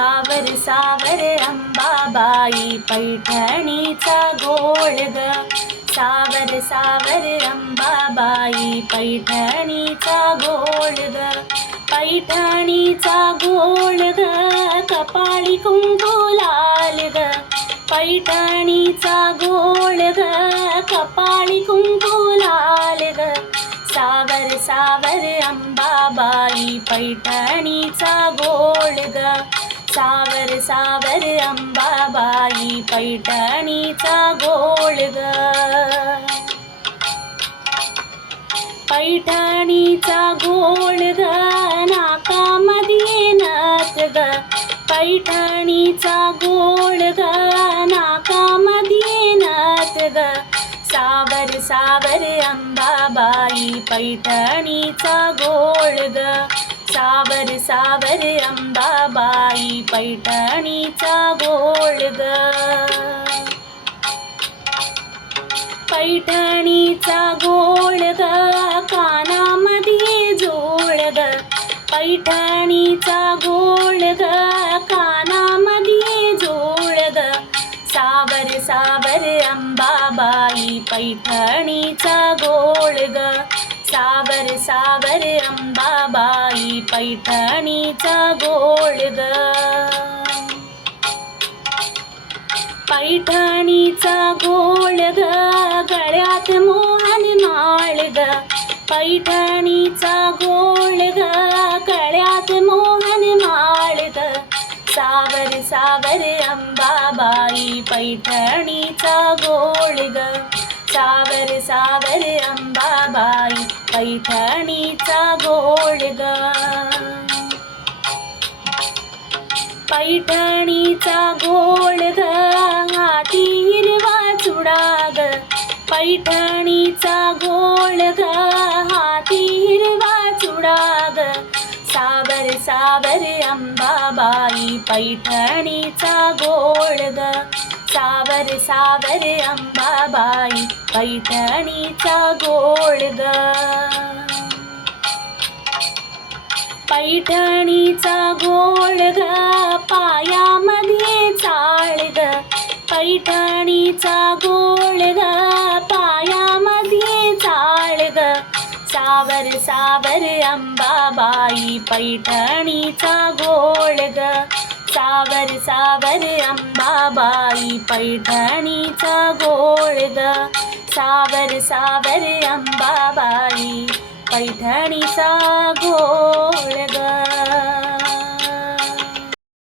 सावर सावर अंबाबाई पैठणीचा घोळ ग. सावर सावर अंबाबाई पैठणीचा घोळ ग. पैठणीचा घोळ ग, कपाळी कुंकू लाल ग. पैठणीचा घोळ ग, कपाळी कुंकू लाल ग. सावर सावर अंबाबाई पैठणीचा घोळ ग. सावर सावर अंबाबाई पैठणीचा घोळ ग. पैठणीचा घोळ ग, नाकामध्ये नथ ग. पैठणीचा घोळ ग, नाकामध्ये नथ ग. सावर सावर अंबाबाई पैठणीचा घोळ ग. सावर सावर अंबाबाई पैठणीचा घोळ ग. पैठणीचा घोळ ग, कानामध्ये झोळ ग. पैठणीचा घोळ ग, कानामध्ये झोळ ग. सावर सावर अंबाबाई पैठणीचा घोळ ग. सावर सावर अंबाबाई पैठणीचा घोळ ग. पैठणीचा घोळ ग, गळ्यात मोहन माळ ग. पैठणीचा घोळ ग, गळ्यात मोहन माळ ग. सावर सावर अंबाबाई पैठणीचा घोळ ग. सावर सावर अंबाबाई पैठणीचा घोळ ग. पैठणीचा घोळ ग, हाती हिरवा चुडा ग. पैठणीचा घोळ ग, हाती हिरवा चुडा ग. सावर सावर अंबाबाई पैठणीचा घोळ ग. सावर सावर अंबाबाई पैठणीचा घोळ ग. पैठणीचा घोळ ग, पायामध्ये चाळ ग. पैठणीचा घोळ ग, पायामध्ये चाळ ग. सावर सावर अंबाबाई पैठणीचा घोळ ग. सावर सावर अंबाबाई पैठणीचा घोळ ग. सावर सावर अंबाबाई पैठणीचा घोळ.